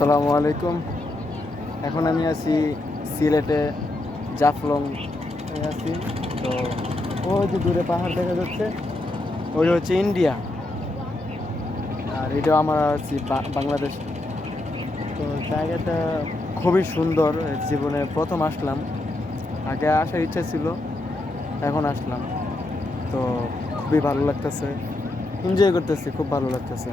আসসালামু আলাইকুম। এখন আমি আছি সিলেটে জাফলং আছি। তো ওই যে দূরে পাহাড় দেখা যাচ্ছে, ওই হচ্ছে ইন্ডিয়া, আর এটা আমার আছি বাংলাদেশ। তো জায়গাটা খুবই সুন্দর, জীবনে প্রথম আসলাম। আগে আসার ইচ্ছা ছিল, এখন আসলাম। তো খুবই ভালো লাগতেছে, এনজয় করতেছি, খুব ভালো লাগতেছে।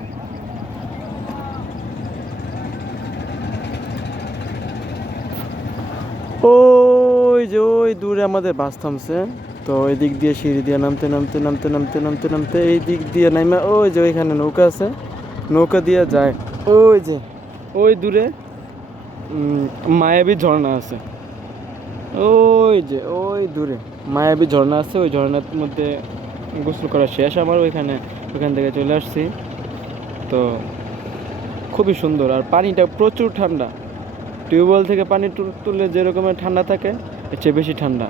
ওই যে ওই দূরে আমাদের বাস থামছে। তো ওই দিক দিয়ে সিঁড়ি দিয়ে নামতে নামতে নামতে নামতে নামতে নামতে এই দিক দিয়ে নামে ওই যে ওইখানে নৌকা আছে, নৌকা দিয়ে যায়। ওই যে ওই দূরে মায়াবী ঝর্ণা আছে। ওই যে ওই দূরে মায়াবী ঝর্ণা আছে, ওই ঝর্ণার মধ্যে গোসল করা শেষ আমার। ওইখান থেকে চলে আসছি। তো খুবই সুন্দর, আর পানিটা প্রচুর ঠান্ডা। টিউবওয়েল থেকে পানি তুললে যে রকমের ঠান্ডা থাকে, এর চেয়ে বেশি ঠান্ডা।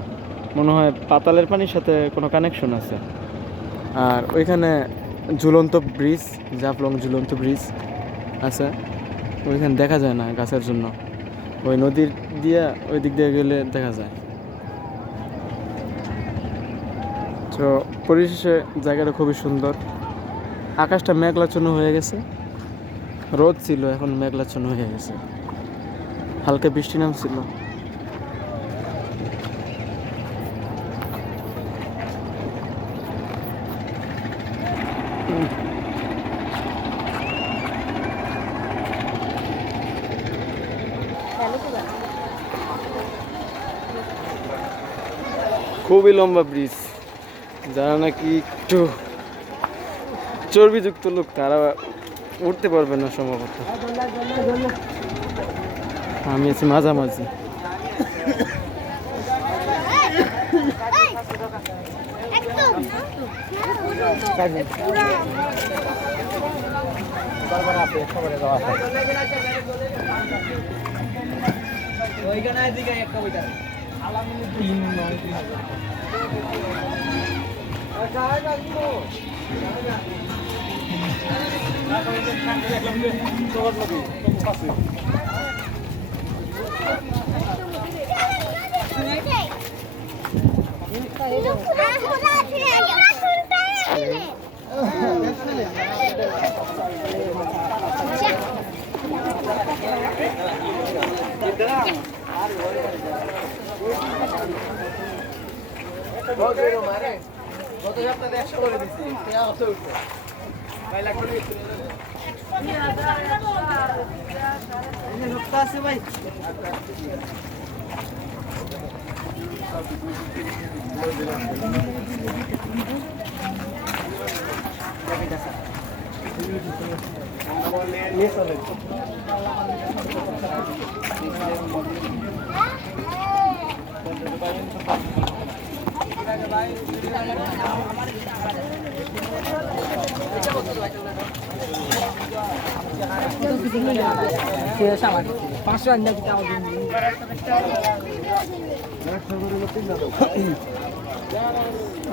মনে হয় পাতালের পানির সাথে কোনো কানেকশন আছে। আর ওইখানে ঝুলন্ত ব্রিজ, জাফলং ঝুলন্ত ব্রিজ আছে। ওইখানে দেখা যায় না গাছের জন্য, ওই নদীর দিয়ে ওই দিক দিয়ে গেলে দেখা যায়। তো পরিশেষে জায়গাটা খুবই সুন্দর। আকাশটা মেঘলাচ্ছন্ন হয়ে গেছে, রোদ ছিল, এখন মেঘলাচ্ছন্ন হয়ে গেছে, হালকা বৃষ্টি নামছিল। খুবই লম্বা ব্রিজ। যারা নাকি একটু চর্বিযুক্ত লোক তারা উঠতে পারবে না সম্ভবত। আমি আছি মাঝামাঝি।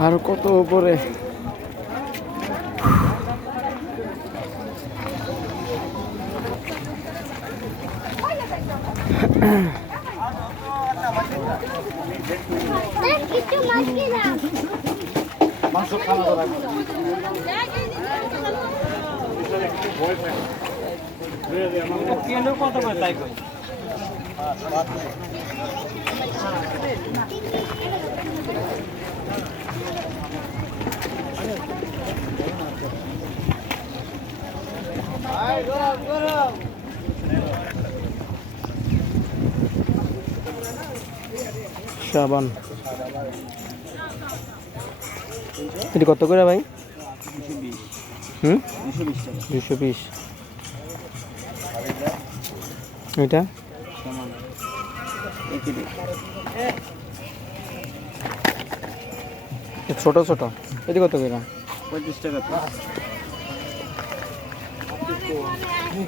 আর কত উপরে। কত করে তাই কই সাবান। এটি কত করে ভাই? 220। এটা ছোট ছোট, এটি কত করে? 35 টাকা।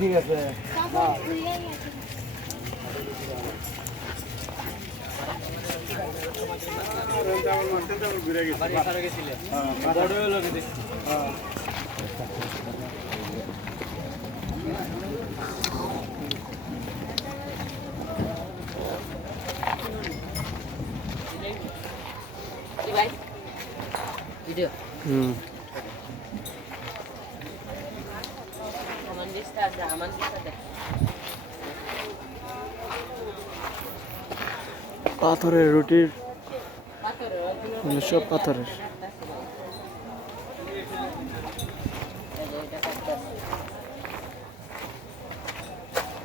ঠিক আছে। হুম। পাথরের রুটির মানে সব পাথরের।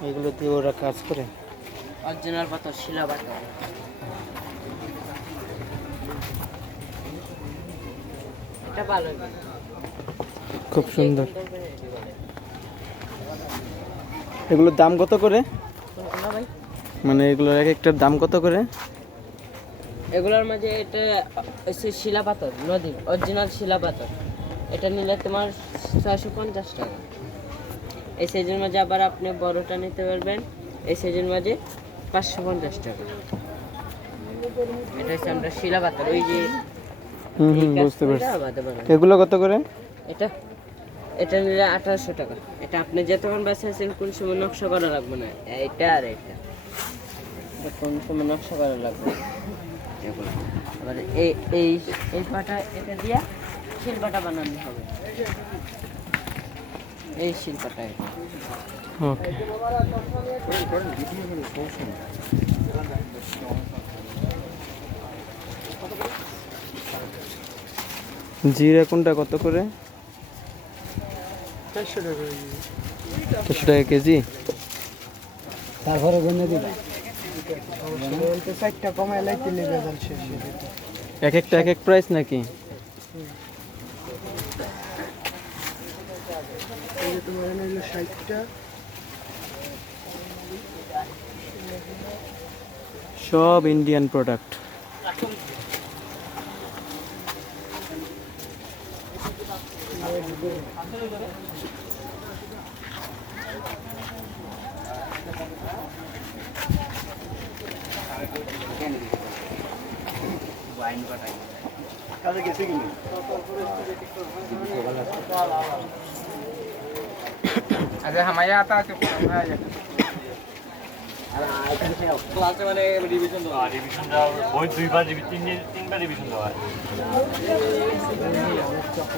এগুলো দিয়ে ওরা কাজ করে। অরিজিনাল পাথর, শিলা পাথর। এটা ভালো, খুব সুন্দর। এগুলোর দাম কত করে? ভাই মানে এগুলোর এক একটার দাম কত করে? এগুলোর মাঝে এটা হচ্ছে শিলা পাথর, নদীর অরিজিনাল শিলা পাথর। এটা নিলে তোমার 650 টাকা। এই সাইজের মাঝে আবার আপনি বড়টা নিতে পারবেন, এই সাইজের মাঝে 550 টাকা। এটা হচ্ছে আমরা শিলা পাথর, ওই যে হুম এই হুম, কাজ বুঝতে কইরা পারছি। বাদে বানানো। এগুলো কত করে? এটা এটা নিলে 1800 টাকা। এটা আপনি যতক্ষণ বাঁচাচ্ছেন কোন সময় নকশা করা লাগবে না। এইটা আর এটা কোন সময় নকশা করা লাগবে না। এগুলো আবার এই এই এই পাটা এটা দিয়া শিল্পাটা বানানো হবে। এই শিল্পাটা এটা। ওকে। জিরা কোনটা কত করে? 400 টাকা। 400 টাকা কেজি? তারপরে বন্ধ দিবা তো 4টা কমায় লাইতে লিবে দল শেষ হয়ে যেত। এক একটা এক এক প্রাইস নাকি? এই যে তোমার এনে হলো 60টা। সব ইন্ডিয়ান প্রোডাক্ট। আচ্ছা হামায়া আতা আছে ক্লাসে মানে রিভিশন দাও। রিভিশন দাও, বই দুইবার তিনবার রিভিশন দেওয়া হয়।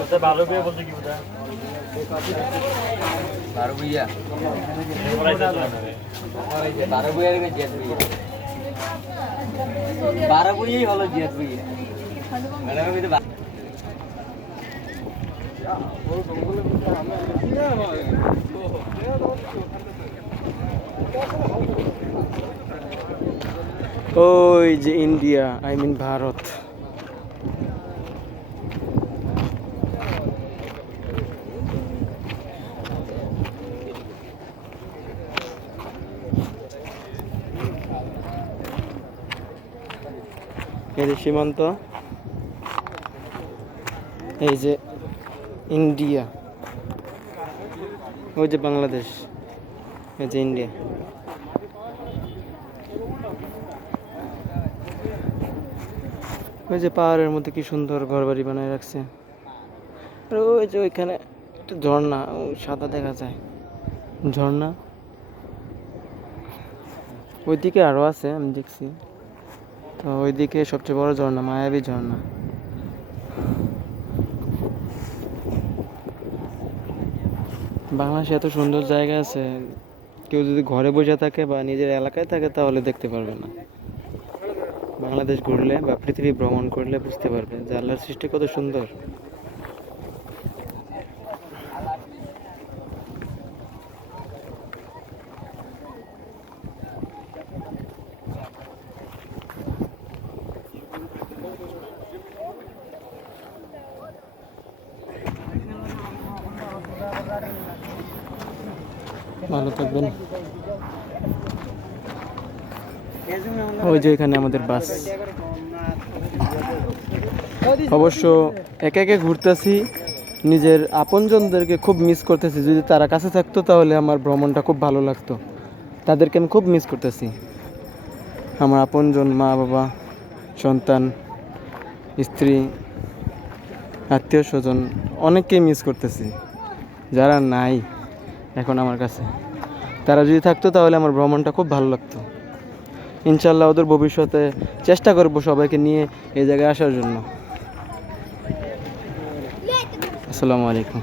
ওটা ভালো করে বলতে কি বোঝা? 12 বুইয়া, মেমোরাইজ করতে হবে। 12 বুইয়া রে জেদ বুইয়া, 12 বুইয়াই হলো জেদ বুইয়া। ম্যাডাম আমি তো ওই যে ইন্ডিয়া, আই মিন ভারত। এই যে সীমান্ত, এই যে ইন্ডিয়া, ওই যে বাংলাদেশ, এই যে ইন্ডিয়া। ওই যে পাহাড়ের মধ্যে কি সুন্দর ঘরবাড়ি বানায় রাখছে। আর ওই যে ওইখানে একটা ঝর্ণা, সাদা দেখা যায় ঝর্ণা। ওইদিকে আরো আছে, আমি দেখছি। তো ওইদিকে সবচেয়ে বড় ঝর্ণা মায়াবী ঝর্ণা। বাংলাদেশে এত সুন্দর জায়গা আছে, কেউ যদি ঘরে বসে থাকে বা নিজের এলাকায় থাকে তাহলে দেখতে পারবে না। বাংলাদেশ ঘুরলে বা পৃথিবী ভ্রমণ করলে বুঝতে পারবে যে আল্লাহর সৃষ্টি কত সুন্দর। ভালো থাকবেন। ওই যে এখানে আমাদের বাস। অবশ্য একে একে ঘুরতেছি, নিজের আপনজনদেরকে খুব মিস করতেছি। যদি তারা কাছে থাকতো তাহলে আমার ভ্রমণটা খুব ভালো লাগতো। তাদেরকে আমি খুব মিস করতেছি। আমার আপনজন, মা বাবা, সন্তান, স্ত্রী, আত্মীয় স্বজন, অনেককেই মিস করতেছি যারা নাই এখন আমার কাছে। তারা যদি থাকতো তাহলে আমার ভ্রমণটা খুব ভালো লাগতো। ইনশাল্লাহ ওদের ভবিষ্যতে চেষ্টা করব সবাইকে নিয়ে এই জায়গায় আসার জন্য। আসসালামু আলাইকুম।